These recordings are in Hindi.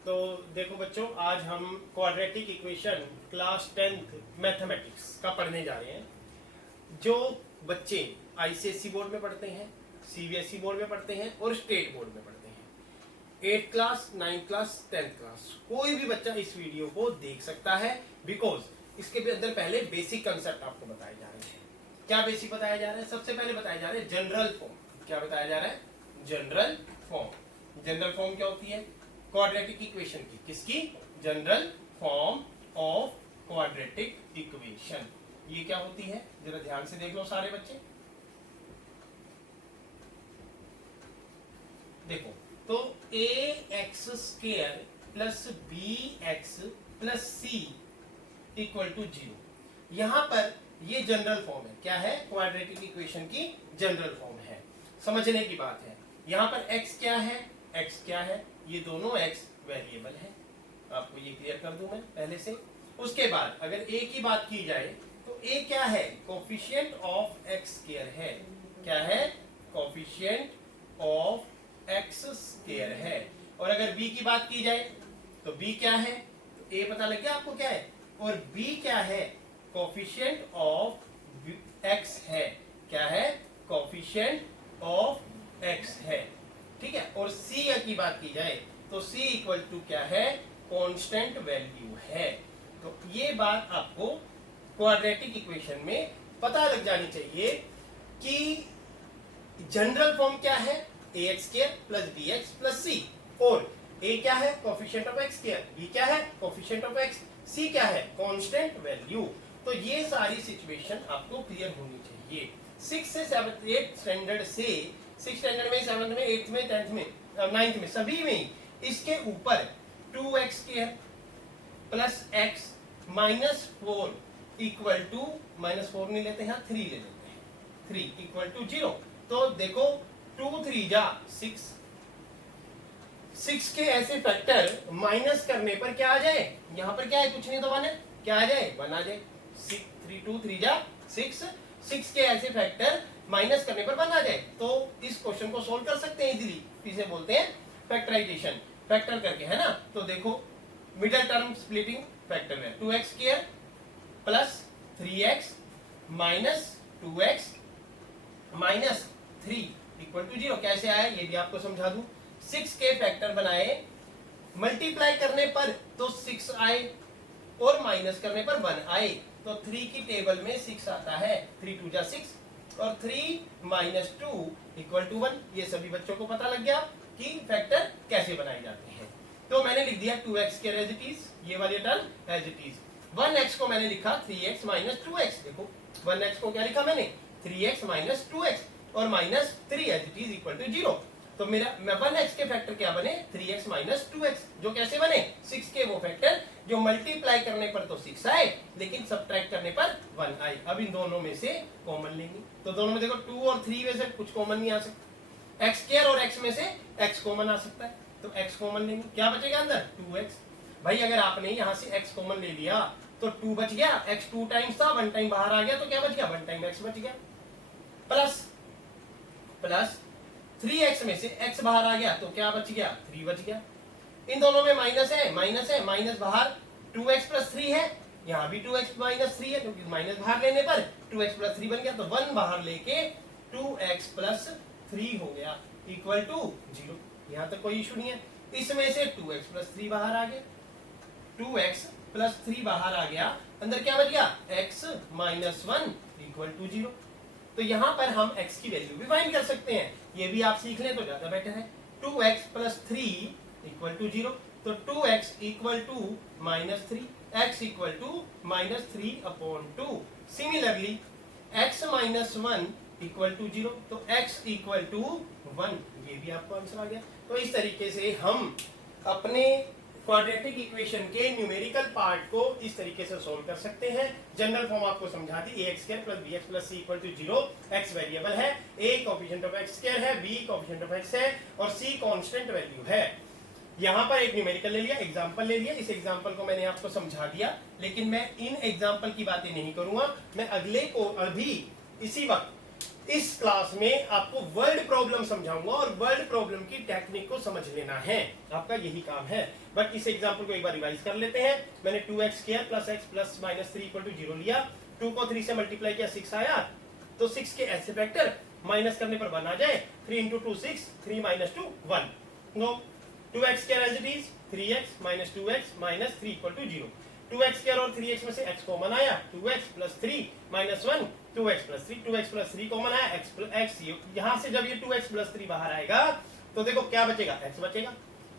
तो देखो बच्चों, आज हम quadratic equation class 10th mathematics का पढ़ने जा रहे हैं। जो बच्चे आईसीएसई बोर्ड में पढ़ते हैं, सीबीएसई बोर्ड में पढ़ते हैं और स्टेट बोर्ड में पढ़ते हैं, 8th class, 9th class, 10th class, कोई भी बच्चा इस वीडियो को देख सकता है। बिकॉज इसके भी अंदर पहले बेसिक कंसेप्ट आपको बताए जा रहे हैं। क्या बेसिक बताया जा रहा है? सबसे पहले बताया जा रहा है जनरल फॉर्म। क्या बताया जा रहा है? General form. जनरल फॉर्म क्या होती है? क्वाड्रेटिक इक्वेशन की। किसकी? General form of quadratic equation. ये क्या होती है? जरा ध्यान से देख लो सारे बच्चे। देखो, तो ax² plus bx plus c equal to 0। यहां पर ये जनरल फॉर्म है। क्या है? क्वाड्रेटिक इक्वेशन की जनरल फॉर्म है। समझने की बात है। यहां पर x क्या है? x क्या है? ये दोनों x वेरिएबल है। आपको ये क्लियर कर दूं मैं पहले से। उसके बाद अगर a की बात की जाए तो a क्या है? कोफिशिएंट ऑफ x² है। क्या है? कोफिशिएंट ऑफ x² है। और अगर b की बात की जाए तो b क्या है? तो a पता लग गया आपको क्या है। और b क्या है? कोफिशिएंट ऑफ x है। क्या है? कोफिशिएंट ऑफ x है। ठीक है। और c की बात की जाए तो c इक्वल टू क्या है? कांस्टेंट वैल्यू है। तो ये बात आपको क्वाड्रेटिक इक्वेशन में पता लग जानी चाहिए कि जनरल फॉर्म क्या है? ax² plus bx plus c। और a क्या है? कोफिशिएंट ऑफ x², b क्या है? कोफिशिएंट ऑफ x, c क्या है? Constant value. तो ये सारी सिचुएशन आपको क्लियर होनी चाहिए। 6 से 7 8 स्टैंडर्ड से 6 स्टैंडर्ड में, 7th में, 8th में, 10th में, 9th में, सभी में इसके ऊपर 2x² plus x minus 4 equal to, minus 4 नहीं लेते हैं, 3 ले लेते हैं, 3 इक्वल टू 0। तो देखो 2 3 जा 6, 6 के ऐसे फैक्टर माइनस करने पर क्या आ जाए? यहां पर क्या है? कुछ नहीं तो 1 है। क्या आ जाए? 1 आ जाए। 2 3 जा 6, 6 के ऐसे फैक्टर माइनस करने पर 1 आ जाए। तो इस क्वेश्चन को सोल्व कर सकते हैं इजीली। इसे बोलते हैं फैक्टराइजेशन, फैक्टर करके, है ना। तो देखो मिडिल टर्म स्प्लिटिंग फैक्टर है। 2x² plus 3x minus 2x minus 3 equal to 0। कैसे आया ये भी आपको समझा दूं। 6 के फैक्टर बनाए, मल्टीप्लाई करने पर तो 6 आए और माइनस करने पर 1 आए। तो 3 की टेबल में 6 आता है। 3 2 जा 6 और 3 माइनस 2 इक्वल टू 1। ये सभी बच्चों को पता लग गया कि फैक्टर कैसे बनाए जाते हैं। तो मैंने लिख दिया 2x के एज इट इज, ये वाली term as it is. 1x को मैंने लिखा 3x माइनस 2x। देखो 1x को क्या लिखा मैंने? 3x माइनस 2x और minus 3 as it is equal to 0। तो मेरा 1x के फैक्टर क्या बने? 3x minus 2x। जो कैसे बने? 6 के वो फैक्टर जो मल्टीप्लाई करने पर तो 6 आए लेकिन सब्ट्रैक्ट करने पर 1 आए। अब इन दोनों में से कॉमन लेंगे। तो दोनों में देखो 2 और 3 में से कुछ कॉमन नहीं आ सकता। x² और x में से x कॉमन आ सकता है, तो x कॉमन लेंगे। क्या बचेगा अंदर? 2x। भाई अगर आपने यहां से x कॉमन ले लिया तो 2 बच गया। x 2 टाइम्स था, 1 टाइम बाहर आ गया, तो क्या बच गया? 1 टाइम x बच गया। प्लस प्लस 3x में से x बाहर आ गया तो क्या बच गया? 3 बच गया। इन दोनों में माइनस है, माइनस है, माइनस बाहर 2x प्लस 3 है। यहाँ भी 2x माइनस 3 है क्योंकि माइनस बाहर लेने पर 2x प्लस 3 बन गया। तो 1 बाहर लेके 2x प्लस 3 हो गया इक्वल टू 0। यहाँ तक कोई इशू नहीं है। इसमें से 2x प्लस 3 बाहर आ गया, 2x प्लस 3 बाहर आ गया। अंदर क्या बच गया? x minus 1 equal to 0। तो यहाँ पर हम x की वैल्यू भी फाइंड कर सकते हैं। ये भी आप सीख लें तो ज्यादा बेटर है। 2x plus 3 equal to 0। तो 2x equal to minus 3, x equal to minus 3 upon 2। Similarly x minus 1 equal to 0, तो x इक्वल टू 1। ये भी आपको आंसर आ गया। तो इस तरीके से हम अपने क्वाड्रेटिक इक्वेशन के न्यूमेरिकल पार्ट को इस तरीके से सोल्व कर सकते हैं। जनरल फॉर्म आपको समझा दी। ax² plus bx plus c equal to 0। x variable है, a कोफिशिएंट ऑफ x² है, b कोफिशिएंट ऑफ x है और c कांस्टेंट वैल्यू है। यहाँ पर एक न्यूमेरिकल ले लिया, एग्जाम्पल ले लिया। इस एग्जाम्पल को मैंने आपको समझा दिया, लेकिन मैं इन एग्जाम्पल की बातें नहीं करूंगा। मैं अगले को अभी इसी वक्त इस क्लास में आपको वर्ड प्रॉब्लम समझाऊंगा और वर्ड प्रॉब्लम की टेक्निक को समझ लेना है, आपका यही काम है। बट इस एग्जांपल को एक बार रिवाइज कर लेते हैं। मैंने 2x² plus x plus minus 3 equal to 0 लिया, 2 को 3 से मल्टीप्लाई किया 6 आया, तो 6 के ऐसे फैक्टर माइनस करने पर 1 आ जाए, 3 into 2 6, 3 minus 2 1। No 2x² as it is 3x minus 2x minus 3 equal to 0। 2x² और 3x में से x कॉमन आया, 2x plus 3 minus 1, 2x plus 3, 2x plus 3 common आया, x प्लस x। यहां से जब ये 2x प्लस 3 बाहर आएगा तो देखो क्या बचेगा, x बचेगा,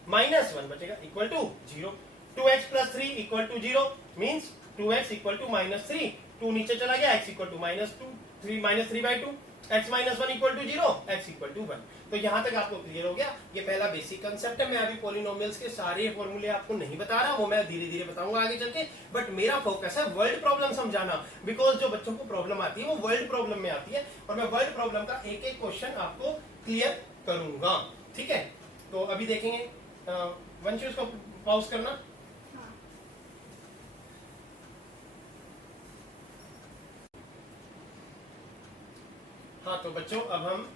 माइनस 1 बचेगा equal to 0। 2x plus 3 equal to 0 means 2x equal to minus 3, 2 नीचे चला गया, x equal to minus 2, 3 minus 3/2, x minus 1 equal to 0, x equal to 1। तो यहां तक आपको क्लियर हो गया। ये पहला बेसिक कंसेप्ट है। मैं अभी पॉलिनोमियल्स के सारे फॉर्मूले आपको नहीं बता रहा, वो मैं धीरे धीरे बताऊंगा आगे चल के। बट मेरा फोकस है वर्ल्ड प्रॉब्लम समझाना, बिकॉज जो बच्चों को प्रॉब्लम आती है वो वर्ल्ड प्रॉब्लम में आती है, और मैं वर्ल्ड प्रॉब्लम का एक एक क्वेश्चन आपको क्लियर करूंगा। ठीक है, तो अभी देखेंगे। वंश उसको पॉज करना। हाँ, तो बच्चों अब हम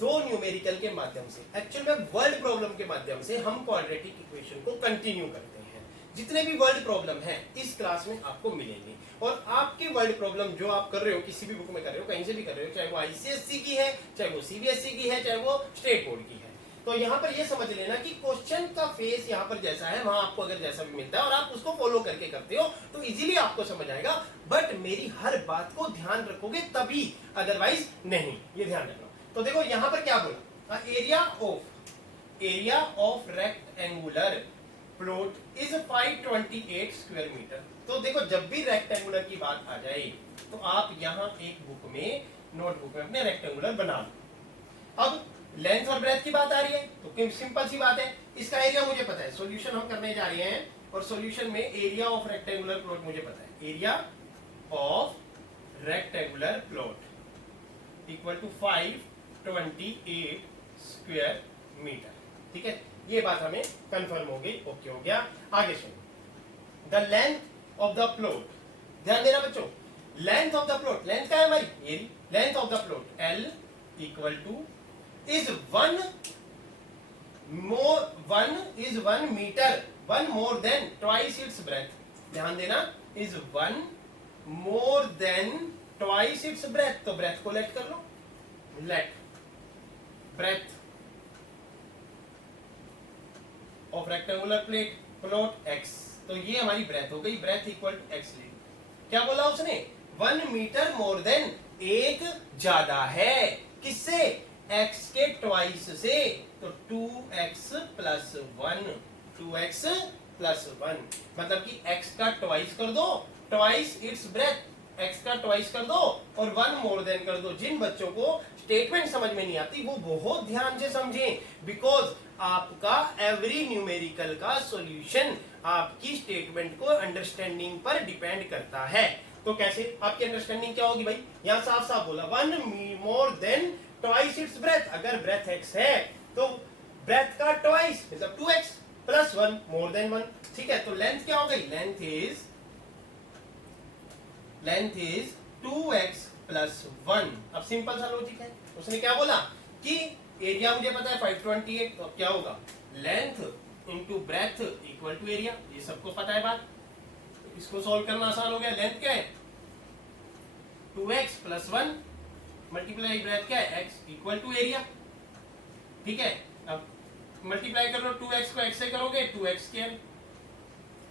दो न्यूमेरिकल के माध्यम से, एक्चुअल में वर्ल्ड प्रॉब्लम के माध्यम से हम क्वाड्रेटिक इक्वेशन को कंटिन्यू करते हैं। जितने भी वर्ल्ड प्रॉब्लम हैं इस क्लास में आपको मिलेंगे, और आपके वर्ल्ड प्रॉब्लम जो आप कर रहे हो, किसी भी बुक में कर रहे हो, कहीं से भी कर रहे हो, चाहे वो आईसीएसई की है, चाहे वो सीबीएसई की है, चाहे वो स्टेट बोर्ड की है, तो यहाँ पर ये समझ लेना कि क्वेश्चन का फेस यहाँ पर जैसा है, वहां आपको अगर जैसा भी मिलता है और आप उसको फॉलो करके करते हो तो इजीली आपको समझ आएगा। बट मेरी हर बात को ध्यान रखोगे तभी, अदरवाइज नहीं। ये ध्यान रखना। तो देखो यहाँ पर क्या बोला, area of rectangular plot is 528 square metre. तो देखो जब भी रेक्टेंगुलर की बात आ जाए तो आप यहाँ एक बुक में, नोटबुक में अपने रेक्टेंगुलर बना लो। अब लेंथ और ब्रेथ की बात आ रही है तो सिंपल सी बात है, इसका एरिया मुझे पता है, सॉल्यूशन हम करने जा रहे हैं, और सॉल्यूशन में एरिया ऑफ रेक्टेंगुलर प्लॉट मुझे पता है। Area of rectangular plot equal to 528 square metre. ठीक है, ये बात हमें कंफर्म हो गई, ओके हो गया। आगे सुनो, the length of the plot, ध्यान देना बच्चों, length of the plot, length क्या है हमारी, ये length of the plot L equal to is 1 meter, 1 more than twice its breadth। ध्यान देना, is 1 more than twice its breadth। तो breadth को लेट कर लो, late breadth of rectangular plot x। तो ये हमारी breadth हो गई, breadth इक्वल टू x। क्या बोला उसने, 1 मीटर मोर देन, एक ज्यादा है किससे, x के ट्वाइस से। तो 2x प्लस 1, 2x प्लस 1 मतलब कि x का ट्वाइस कर दो, ट्वाइस इट्स ब्रेथ, x का ट्वाइस कर दो और 1 मोर देन कर दो। जिन बच्चों को स्टेटमेंट समझ में नहीं आती वो बहुत ध्यान से समझें, बिकॉज आपका एवरी न्यूमेरिकल का सॉल्यूशन आपकी स्टेटमेंट को अंडरस्टैंडिंग पर डिपेंड करता है। तो कैसे आपकी अंडरस्टैंडिंग क्या होगी भाई, यहां साफ साफ बोला 1 more than twice its breath. अगर ब्रेथ x है तो ब्रेथ का ट्वाइस मतलब 2x प्लस 1 मोर देन 1। ठीक है, तो लेंथ क्या हो गई, लेंथ इज 2x प्लस 1। अब सिंपल सा लॉजिक है, उसने क्या बोला कि एरिया मुझे पता है 528, तो अब क्या होगा, length into breadth equal to area. ये सबको पता है बात, इसको सॉल्व करना आसान हो गया। लेंथ क्या है 2x प्लस 1 मल्टीप्लाई ब्रेथ क्या है x इक्वल टू एरिया। ठीक है, अब मल्टीप्लाई कर लो, 2x को x से करोगे 2x स्क्वायर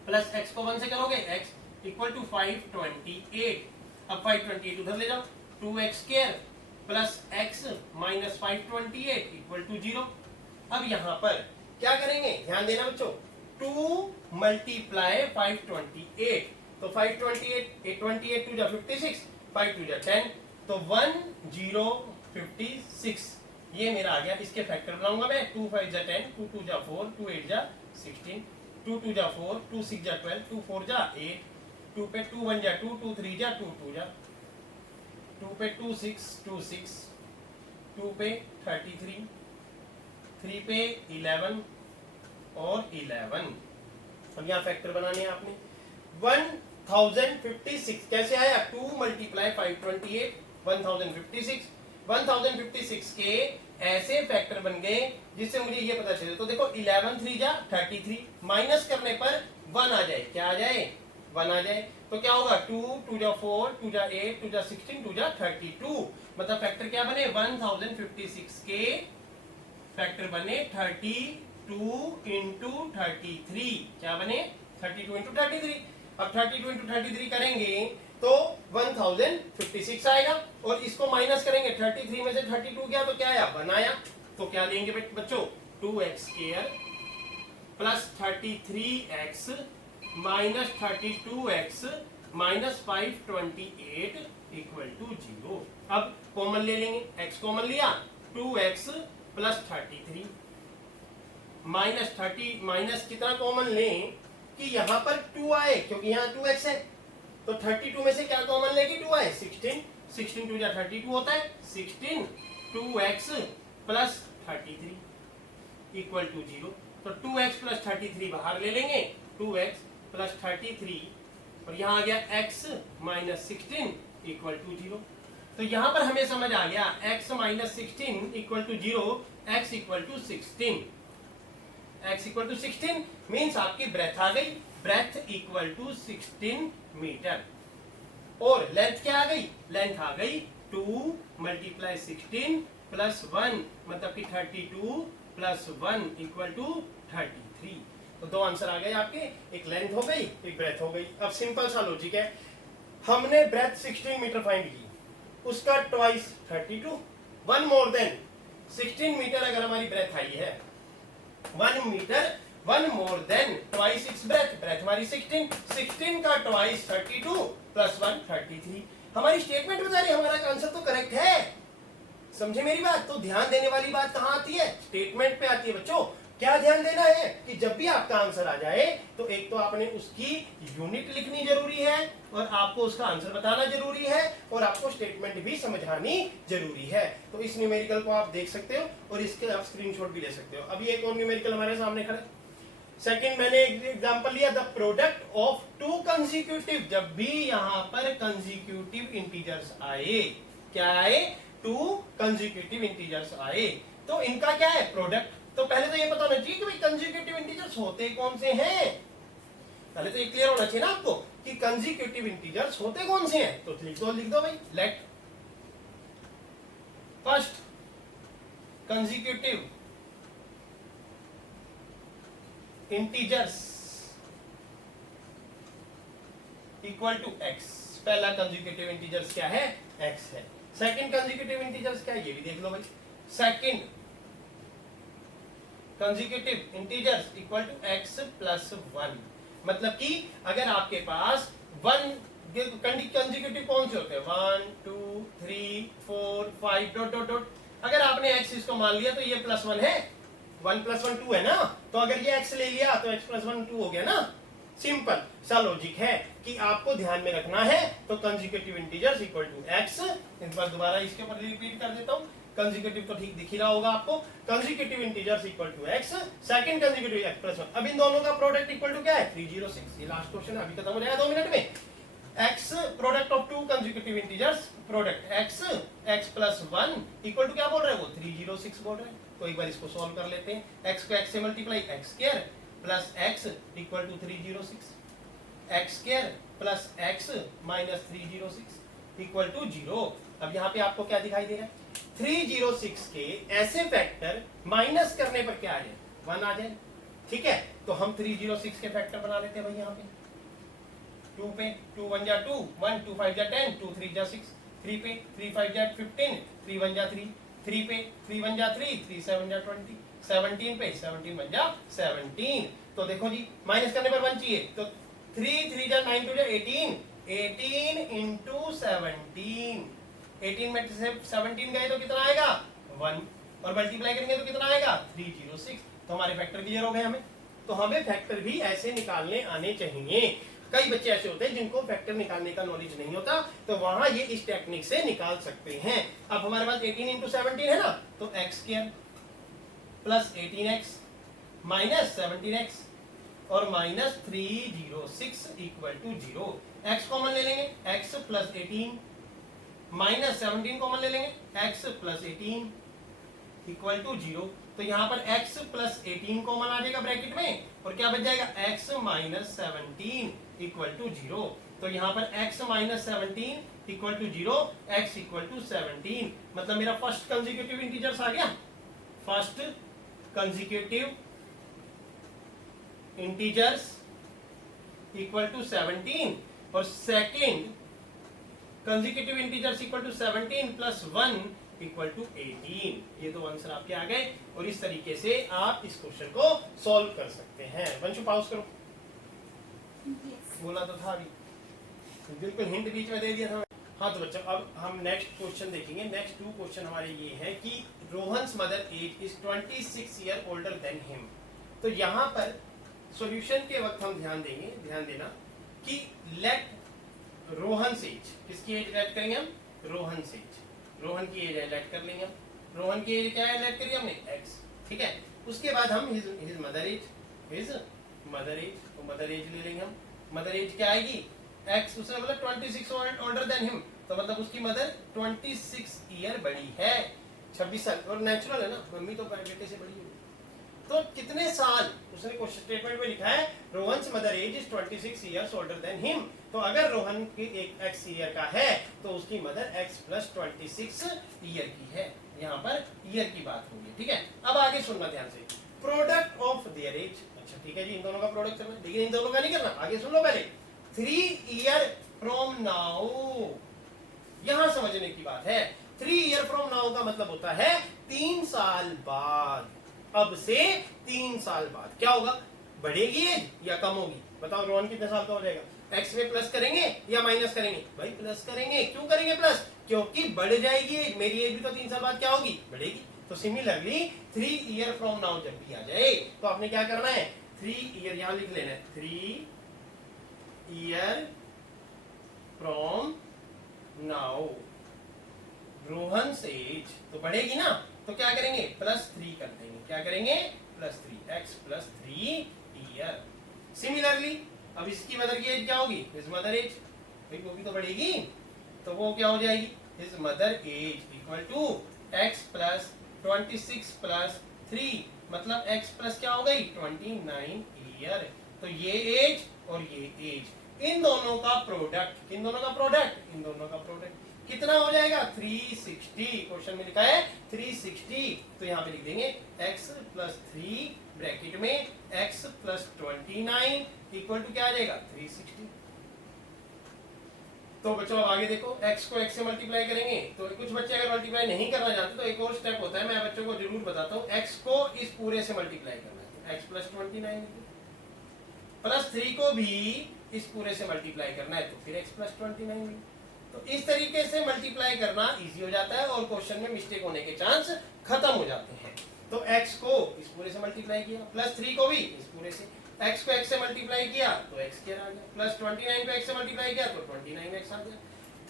प्लस x को 1 से करोगे x इक्वल टू 528। अब 528 उधर ले जाओ, 2x square plus x minus 528 equal to 0। अब यहां पर क्या करेंगे, ध्यान देना बच्चों, 2 मल्टीप्लाई 528, तो 528 28 टू जा 56, 5 टू जा 10, तो 1056 ये मेरा आ गया। इसके फैक्टर बनाऊंगा मैं, 2 5 जा 10, 2 2 जा 4, 2 8 जा 16, 2 2 जा 4, 2 6 जा 12, 2 4 जा 8, 2 पे 2 1 जा 2, 2 3 जा 2 2 जा 2 पे 2 6 2 6, 2 पे 33, 3 पे 11 और 11। अब यहाँ फैक्टर बनाने हैं आपने, 1056 कैसे आया, 2 मल्टीप्लाई 528 1056 1056 के ऐसे फैक्टर बन गए जिससे मुझे ये पता चले। तो देखो 11 3 जा 33, माइनस करने पर 1 आ जाए। क्या आ जाए? 1 आ जाए। तो क्या होगा? 2 2 जा 4 2 जा 8 2 जा 16 2 जा 32। मतलब फैक्टर क्या बने? 1056 के फैक्टर बने 32 इंटू 33। क्या बने? 32 इंटू 33। अब 32 इंटू 33 करेंगे तो 1056 आएगा, और इसको माइनस करेंगे 33 में से 32 गया तो क्या आया? 1 आया। तो क्या लेंगे बच्चों? 2x square plus 33x minus 32x minus 528 equal to 0। अब कॉमन ले लेंगे, x कॉमन लिया, 2x प्लस 33 माइनस 30 माइनस कितना कॉमन लें कि यहां पर 2 आए, क्योंकि यहां 2x है। तो 32 में से क्या कॉमन लेगी? 2 आए। 16 2 जा 32 होता है। 16 2x प्लस 33 इक्वल टू 0। तो 2x प्लस 33 बाहर ले लेंगे, 2x प्लस 33, और यहां आ गया x माइनस 16 इक्वल टू 0। तो यहां पर हमें समझ आ गया x minus 16 equal to 0, x equal to 16। x equal to 16 means आपकी ब्रेथ आ गई, ब्रेथ इक्वल टू 16 मीटर। और लेंथ क्या आ गई? लेंथ आ गई 2 मल्टीप्लाई 16 प्लस 1, मतलब कि 32 प्लस 1 इक्वल टू 33। तो दो आंसर आ गए आपके, एक लेंथ हो गई, एक ब्रेथ हो गई। अब सिंपल सा लॉजिक है, हमने ब्रेथ 16 मीटर फाइंड की, उसका ट्वाइस 32, 1 मोर देन 16 मीटर अगर हमारी ब्रेथ आई है, 1 metre 1 more than twice its breadth, breadth हमारी 16 का ट्वाइस 32 प्लस 1 33। हमारी स्टेटमेंट बता रही है, हमारा आंसर तो करेक्ट है। समझे मेरी बात? तो ध्यान देने वाली बात कहां आती है? स्टेटमेंट पे आती है बच्चों। क्या ध्यान देना है कि जब भी आपका आंसर आ जाए तो एक तो आपने उसकी यूनिट लिखनी जरूरी है, और आपको उसका आंसर बताना जरूरी है, और आपको स्टेटमेंट भी समझानी जरूरी है। तो इस न्यूमेरिकल को आप देख सकते हो, और इसके आप स्क्रीनशॉट भी ले सकते हो। अभी एक और न्यूमेरिकल हमारे सामने खड़ा है। सेकंड मैंने एक एग्जांपल लिया, द प्रोडक्ट ऑफ 2 कंसेक्यूटिव। जब भी यहां पर कंसेक्यूटिव इंटीजर्स आए, क्या आए? 2 कंसेक्यूटिव इंटीजर्स आए, तो इनका क्या है? प्रोडक्ट। तो पहले तो ये पता होना चाहिए कि भाई कंसेक्यूटिव इंटीजर्स होते कौन से हैं। पहले तो ये क्लियर होना चाहिए ना आपको कि कंसेक्यूटिव इंटीजर्स होते कौन से हैं। तो लिख दो भाई, let first consecutive integers equal to x। पहला कंसेक्यूटिव इंटीजर्स क्या है? x है। सेकंड कंसेक्यूटिव इंटीजर्स क्या है? ये भी देख लो भाई। Second consecutive integers equal to x plus 1। मतलब कि अगर आपके पास 1 कंसेक्यूटिव कौन से होते हैं? 1 2 3 4 5 डॉट डॉट डॉट। अगर आपने x इसको मान लिया तो ये प्लस 1 है, 1 प्लस 1 2 है ना। तो अगर ये x ले लिया तो x प्लस 1 2 हो गया ना। सिंपल सा लॉजिक है कि आपको ध्यान में रखना है। तो consecutive integers equal to x। इस बार दोबारा इसके ऊपर रिपीट कर देता हूं, कंसेक्यूटिव तो ठीक दिख ही रहा होगा आपको। Consecutive integers equal to x, second consecutive x plus 1। अब इन दोनों का प्रोडक्ट इक्वल टू क्या है? 306। ये लास्ट क्वेश्चन है, अभी खत्म हो जाएगा 2 मिनट में। x product of 2 consecutive integers, product x plus 1 equal to क्या बोल रहे हैं वो? 306 बोल रहे हैं। तो एक बार इसको सॉल्व कर लेते हैं। x को x से multiply, x square plus x equal to 306, x square plus x minus 306 equal to 0। अब यहाँ पे आपको क्या दिखाई दे रहा है? 306 के ऐसे फैक्टर माइनस करने पर क्या आ जाए? 1 आ जाए। ठीक है, तो हम 306 के फैक्टर बना लेते हैं भाई। यहाँ पे 2 पे 2 1 जा 2, 1 2 5 जा 10, 2 3 जा 6, 3 पे 3 5 जा 15, 3 1 जा 3, 3 पे 3 1 जा 3, 3 7 जा 20, 17 पे 17 1 जा 17। तो देखो जी, माइनस करने पर 1 चाहिए, तो 3 3 जा 9 2 जा 18, 18 इंटू 17, 18 में से 17 गए तो कितना आएगा? 1, और मल्टीप्लाई करेंगे तो कितना आएगा? 306। तो हमारे फैक्टर क्लियर हो गए हमें। तो हमें फैक्टर भी ऐसे निकालने आने चाहिए। कई बच्चे ऐसे होते हैं जिनको फैक्टर निकालने का नॉलेज नहीं होता, तो वहां ये इस टेक्निक से निकाल सकते हैं। अब हमारे पास 18 इंटू 17 है ना, तो x square plus 18x minus 17x और minus 306 equal to 0। x common ले लेंगे, x प्लस 18 माइनस 17 कॉमन ले लेंगे, x प्लस 18 इक्वल टू 0। तो यहाँ पर x प्लस 18 कॉमन आ जाएगा ब्रैकेट में, और क्या बच जाएगा x माइनस 17 इक्वल टू 0। तो यहाँ पर x minus 17 equal to 0, x equal to 17, मतलब मेरा फर्स्ट कंसेक्यूटिव इंटीजर्स आ गया, first consecutive integers equal to 17 और second consecutive integers equal to 17 plus 1 equal to 18। ये दो आंसर आपके आ गए, और इस तरीके से आप इस क्वेश्चन को सॉल्व कर सकते हैं। वंशु पाउस करो। बोला तो था अभी, बिल्कुल हिंट बीच में दे दिया था। हाँ तो बच्चों, अब हम नेक्स्ट क्वेश्चन देखेंगे। नेक्स्ट 2 क्वेश्चन हमारे ये है कि Rohan's mother age is 26 year older than him. तो यहाँ पर सॉल्यूशन के वक्त हम ध्यान देंगे, ध्यान देना कि लेट रोहन एज, किसकी एज लेट करेंगे हम, रोहन एज, रोहन की एज लेट कर लेंगे हम। रोहन की एज क्या है लेट करिए हमने, x, ठीक है। उसके बाद हम his mother age, his mother age, तो मदर एज ले लेंगे हम। मदर एज क्या आएगी, x, उसने बोला 26 ओल्डर देन हिम, तो मतलब उसकी मदर 26 ईयर बड़ी है, 26 साल, और नेचुरल है ना, मम्मी तो बेटे से बड़ी है। तो कितने साल, उसने क्वेश्चन स्टेटमेंट में लिखा है Rohan's mother age is 26 years older than him. तो अगर रोहन की एक x ईयर का है तो उसकी मदर x प्लस 26 ईयर की है। यहाँ पर ईयर की बात होगी, ठीक है। अब आगे सुनना ध्यान से, प्रोडक्ट ऑफ देयर एज, अच्छा ठीक है जी, इन दोनों का प्रोडक्ट करना है, लेकिन इन दोनों का नहीं करना, आगे सुन लो पहले। 3 ईयर फ्रॉम नाउ, यहां समझने की बात है। 3 ईयर फ्रॉम नाउ का मतलब होता है 3 साल बाद, अब से 3 साल बाद क्या होगा, बढ़ेगी एज या कम होगी, बताओ। रोहन कितने साल का हो जाएगा, एक्स में प्लस करेंगे या माइनस करेंगे, भाई प्लस करेंगे। क्यों करेंगे प्लस, क्योंकि बढ़ जाएगी एज, मेरी एज भी तो 3 साल बाद क्या होगी, बढ़ेगी। तो सिमिलरली 3 ईयर फ्रॉम नाउ जब भी आ जाए तो आपने क्या करना है, 3 ईयर यहां लिख लेना है, 3 year from now Rohan age, तो बढ़ेगी ना, तो क्या करेंगे +3 कर देंगे, क्या करेंगे +3, x प्लस 3 ईयर। सिमिलरली अब इसकी मदर की एज क्या होगी, हिज मदर एज, भाई वो भी तो बढ़ेगी, तो वो क्या हो जाएगी, his mother age equal to x plus 26 plus 3, मतलब x प्लस क्या हो गई 29 ईयर। तो ये एज और ये एज, इन दोनों का प्रोडक्ट, इन दोनों का प्रोडक्ट, इन दोनों का प्रोडक्ट कितना हो जाएगा 360। क्वेश्चन में लिखा है 360, तो यहाँ पे लिख देंगे x प्लस 3 ब्रैकेट में x प्लस 29 इक्वल टू क्या आ जाएगा 360। तो बच्चों अब आगे देखो, x को x से मल्टीप्लाई करेंगे, तो कुछ बच्चे अगर मल्टीप्लाई नहीं करना चाहते तो एक और स्टेप होता है, मैं बच्चों को जरूर बताता हूँ। x को इस पूरे से मल्टीप्लाई करना है, तो x प्लस 29 प्लस 3 को भी इस पूरे से मल्टीप्लाई करना है, तो फिर x प्लस 29। तो इस तरीके से मल्टीप्लाई करना इजी हो जाता है और क्वेश्चन में मिस्टेक होने के चांस खत्म हो जाते हैं। तो x को इस पूरे से मल्टीप्लाई किया, प्लस 3 को भी इस पूरे से, x को x से मल्टीप्लाई किया तो x स्क्वायर आ गया, प्लस 29 को x से मल्टीप्लाई किया तो 29x आ गया,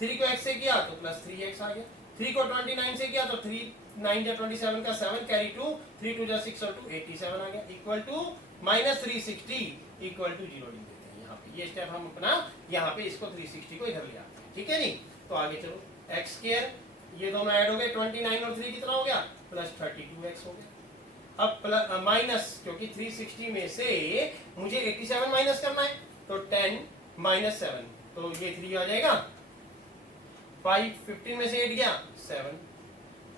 3 को x से किया तो प्लस 3x आ गया, 3 को 29 से किया तो 3 9 जा 27 का 7 कैरी 2, 3 2 जा 6 और 2 87 आ गया, equal to minus 360 equal to 0 लिख देते हैं। यहाँ पे ये स्टेप हम अपना, यहाँ पे इसको 360 को इधर ले आते हैं, ठीक है नहीं। तो आगे चलो, x स्क्वायर, ये दोनों ऐड हो गए, 29 और 3 कितना हो गया प्लस 32x हो गया। अब माइनस, क्योंकि 360 में से मुझे 87 माइनस करना है, तो 10 माइनस 7, तो ये 3 आ जाएगा, 5 15 में से 8 गया 7,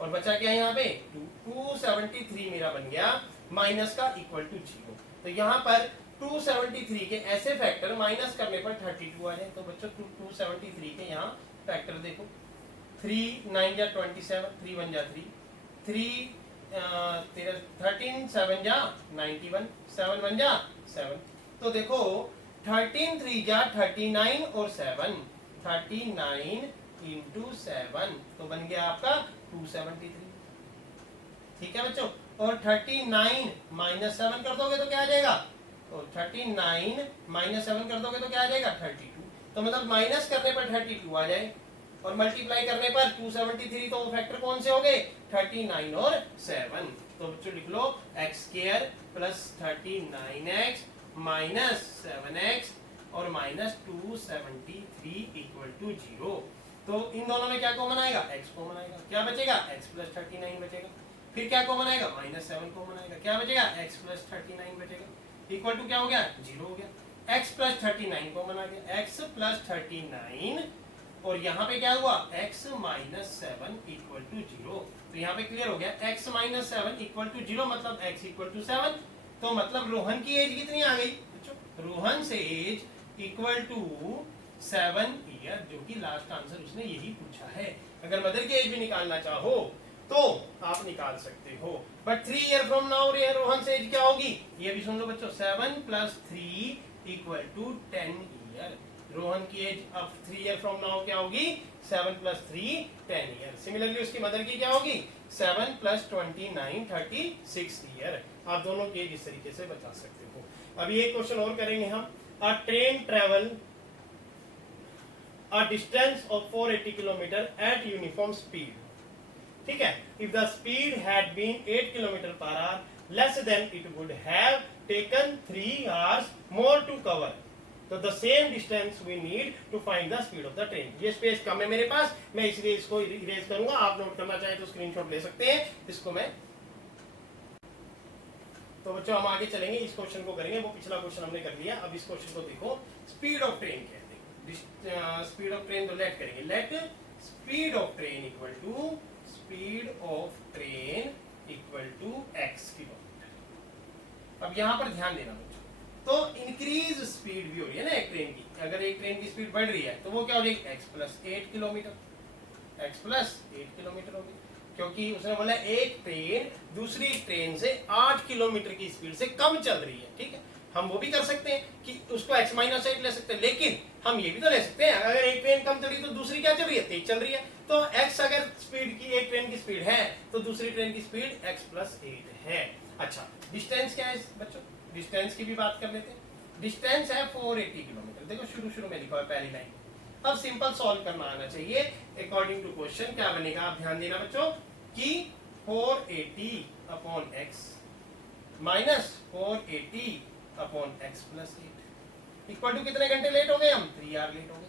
और बचा क्या यहाँ पे 273 मेरा बन गया माइनस का इक्वल टू 0। तो यहाँ पर 273 के ऐसे फैक्टर माइनस करने पर 32 आ जाए। तो बच्चों 273 के यहाँ फैक्टर देखो, 3 9 जा 27, 3 1 जा 3, 13 7 जा 91, 7 1 जा 7। तो देखो 13 3 जा 39 और 7, 39 इंटू 7, तो बन गया आपका 273, ठीक है बच्चों। और 39 माइनस 7 कर दोगे तो क्या आ जाएगा, और 39 माइनस 7 कर दोगे तो क्या आ जाएगा 32। तो मतलब माइनस करने पर 32 आ जाए और मल्टीप्लाई करने पर 273, तो फैक्टर कौन से हो गए 39 और 7। तो बच्चों लिख लो x square plus 39x minus 7x और माइनस 273 इक्वल टू 0। तो इन दोनों में क्या कॉमन आएगा, x कॉमन आएगा, क्या बचेगा x प्लस 39 बचेगा। फिर क्या कॉमन आएगा, -7 कॉमन आएगा, क्या बचेगा x प्लस 39 बचेगा, इक्वल टू क्या हो गया, 0 हो गया। x प्लस 39 कॉमन आ गया, x प्लस 39 और यहाँ पे क्या हुआ, x माइनस 7 इक्वल टू 0। तो यहाँ पे क्लियर हो गया, x माइनस 7 इक्वल टू 0 मतलब x इक्वल टू 7। तो मतलब रोहन की एज कितनी आ गई, रोहन से एज इक्वल टू 7 ईयर, जो कि लास्ट आंसर उसने यही पूछा है। अगर मदर की एज भी निकालना चाहो तो आप निकाल सकते हो, but 3 year from now Rohan से एज क्या होगी, ये भी सुन लो बच्चों, 7 plus 3 equal to 10 year. Rohan की एज अब 3 ईयर फ्रॉम नाउ क्या होगी, 7 प्लस 3 10 ईयर। सिमिलरली उसकी मदर की क्या होगी, 7 प्लस 29 36 ईयर। आप दोनों की एज इस तरीके से बचा सकते हो। अभी एक क्वेश्चन और करेंगे हम। A train travel a distance of 480 kilometre at uniform speed, ठीक है। If the speed had been 8 kilometre per hour less than it would have taken 3 hours more to cover, तो the same distance we need to find the speed of the train. ये स्पेस कम है मेरे पास, मैं इसलिए इसको इरेज करूंगा। आप नोट करना चाहे तो स्क्रीनशॉट ले सकते हैं इसको मैं। तो बच्चों हम आगे चलेंगे, इस क्वेश्चन को करेंगे, वो पिछला क्वेश्चन हमने कर लिया। अब इस क्वेश्चन को देखो, स्पीड ऑफ ट्रेन कहते हैं। स्पीड ऑफ ट्रेन तो लेट करेंगे, let speed of train equal to speed of train equal to x kilometre. अब यहां पर ध्यान देना बच्चों, तो इंक्रीज स्पीड भी हो रही है ना एक ट्रेन की। अगर एक ट्रेन की स्पीड बढ़ रही है तो वो क्या हो जाएगी, x plus 8 kilometre, x plus 8 kilometre होगी, क्योंकि उसने बोला एक ट्रेन दूसरी ट्रेन से 8 किलोमीटर की स्पीड से कम चल रही है, ठीक है। हम वो भी कर सकते हैं कि उसको x माइनस 8 ले सकते हैं, लेकिन हम ये भी तो ले सकते हैं, अगर एक ट्रेन कम चल रही है तो दूसरी क्या चल रही है, तेज चल रही है। तो x अगर स्पीड की एक ट्रेन की स्पीड है तो दूसरी ट्रेन की स्पीड x प्लस 8 है। अच्छा, डिस्टेंस क्या है बच्चों, डिस्टेंस की भी बात कर लेते हैं। डिस्टेंस है 480 किलोमीटर। देखो शुरू में लिखा है पहली लाइन। अब सिंपल सॉल्व करना आना चाहिए अकॉर्डिंग टू क्वेश्चन। क्या बनेगा, आप ध्यान देना बच्चों कि 480 upon x minus 480 upon x plus 8 equal to कितने घंटे लेट हो गए हम, 3 आवर लेट हो गए,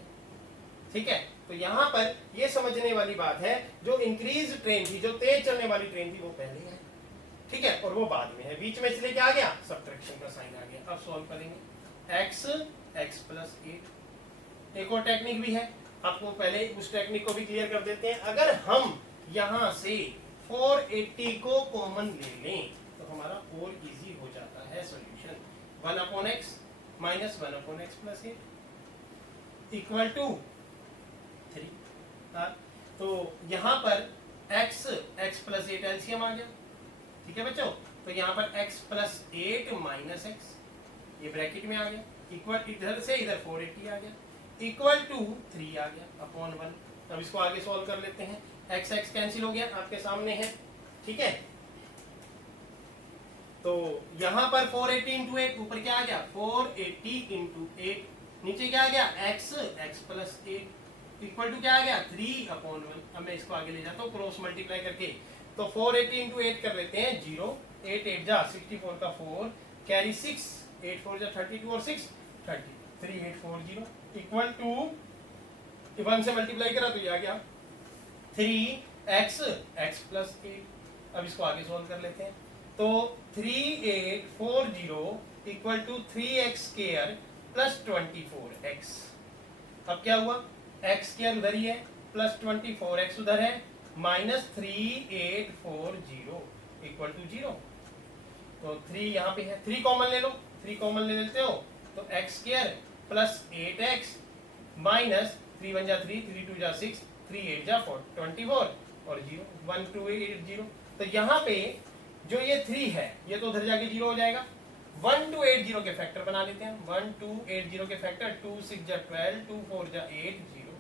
ठीक है। तो यहाँ पर ये समझने वाली बात है, जो इंक्रीज ट्रेन थी, जो तेज चलने वाली ट्रेन थी, वो पहले है, ठीक है, और वो बाद में है, बीच में इसलिए क्या आ गया, सब्ट्रैक्शन का साइन आ गया। अब सॉल्व करेंगे, x प्लस 8। एक और टेक्निक भी है, आपको पहले उस टेक्निक को भी क्लियर कर देते हैं। अगर हम यहाँ से 480 को कॉमन ले लें तो हमारा और इजी हो जाता है solution. 1 upon x minus 1 upon x plus 8 equal to 3। तो यहाँ पर x प्लस 8 एलसीएम आ गया, ठीक है बच्चों। तो यहाँ पर x प्लस 8 माइनस x, ये ब्रैकेट में आ गया, इक्वल इधर से इधर 480 आ गया, इक्वल टू 3 आ गया अपॉन 1। अब इसको आगे सॉल्व कर लेते हैं। x कैंसिल हो गया, आपके सामने है, ठीक है। तो यहाँ पर 480 इंटू 8, ऊपर क्या आ गया 480 इंटू 8, नीचे क्या आ गया x प्लस 8 इक्वल टू क्या आ गया 3 अपॉन 1। अब मैं इसको आगे ले जाता हूँ क्रॉस मल्टीप्लाई करके। तो 480 इंटू 8 कर लेते हैं 0, 8 8 जा 64 का 4 कैरी 6, 8 4 जा 32 और 6 30, 3840 इक्वल टू 1 से मल्टीप्लाई करा तो ये आ गया 3x प्लस 8। अब इसको आगे सोल्व कर लेते हैं। तो 3840 equal to 3x square plus 24x। अब क्या हुआ, x स्क्वायर उधर ही है, प्लस 24x उधर है, माइनस 3840 इक्वल टू 0। तो 3 यहाँ पे है, 3 कॉमन ले लो, 3 कॉमन ले लेते हो तो x square plus 8x minus 3 1 जा 3, 3 2 जा 6, 3 8 जा 24 और 0 1 2 8 0। तो यहाँ पे जो ये 3 है ये तो उधर जाके 0 हो जाएगा। 1 2 8 0 के फैक्टर बना लेते हैं। 1 2 8 0 के फैक्टर 2 6 जा 12, 2 4 जा 8 0,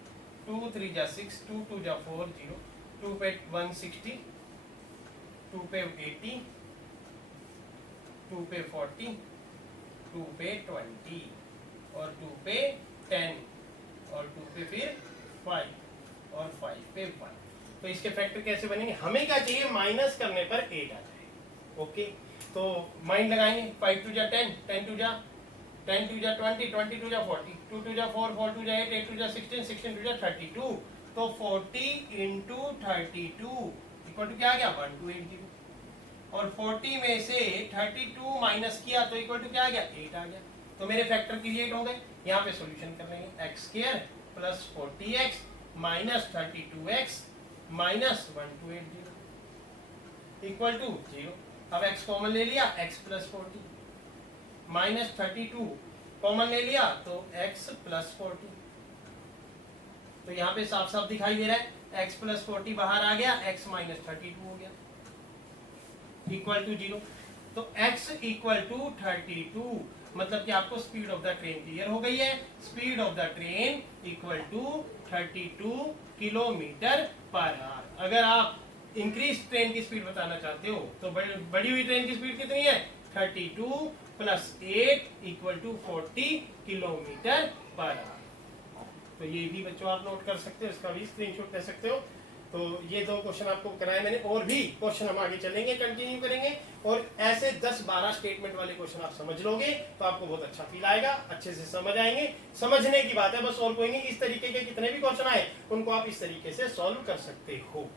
2 3 जा 6, 2 2 जा 4 0, 2 पे 160, 2 पे 80, 2 पे 40, 2 पे 20 और 2 पे 10 और 2 पे फिर 5 और 5 पे 1। तो इसके फैक्टर कैसे बनेंगे, हमें क्या चाहिए माइनस करने पर 8 आ जाए। ओके, तो माइंड लगाएंगे। 5 2 जा 10, 10 2 जा 10 2 जा 20, 20 2 जा 40, 2 2 जा 4, 4 2 जा 8, 8 2 जा 16, 16 2 जा 32, तो 40 इंटू 32 इक्वल टू क्या आ गया 1280, और 40 में से 32 माइनस किया तो इक्वल टू क्या आ गया 8 आ गया। तो मेरे फैक्टर क्रिएट हो गए। यहाँ पे सॉल्यूशन कर लेंगे x square plus 40x minus 32x minus 1280 equal to 0। अब x कॉमन ले लिया, x प्लस 40 माइनस 32 कॉमन ले लिया तो x प्लस 40। तो यहाँ पे साफ साफ दिखाई दे रहा है x प्लस 40 बाहर आ गया, x माइनस 32 हो गया इक्वल टू 0। तो x इक्वल टू 32, मतलब कि आपको speed of the train clear हो गई है। Speed of the train equal to 32 kilometre per hour. अगर आप इंक्रीज ट्रेन की स्पीड बताना चाहते हो तो बढ़ी हुई ट्रेन की स्पीड कितनी है 32 plus 8 equal to 40 kilometre per hour. तो ये भी बच्चों आप नोट कर सकते हो, इसका भी स्क्रीनशॉट ले सकते हो। तो ये 2 क्वेश्चन आपको कराए मैंने, और भी क्वेश्चन हम आगे चलेंगे, कंटिन्यू करेंगे, और ऐसे 10-12 स्टेटमेंट वाले क्वेश्चन आप समझ लोगे तो आपको बहुत अच्छा फील आएगा, अच्छे से समझ आएंगे। समझने की बात है बस, और कोई नहीं। इस तरीके के कितने भी क्वेश्चन आए उनको आप इस तरीके से सॉल्व कर सकते हो।